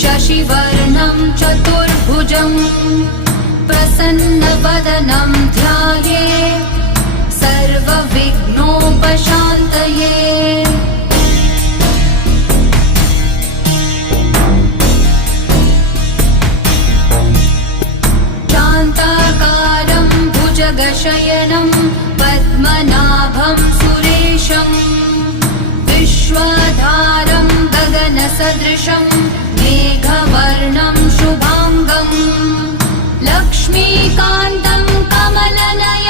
शशिवर्णं चतुर्भुजं प्रसन्नवदनं ध्यायेत् सर्वविघ्नोपशान्तये। शान्ताकारं भुजगशयनं पद्मनाभं सुरेशं विश्वाधारं गगनसदृशं मेघवर्णं शुभाङ्गं लक्ष्मीकान्तं कमलनयनं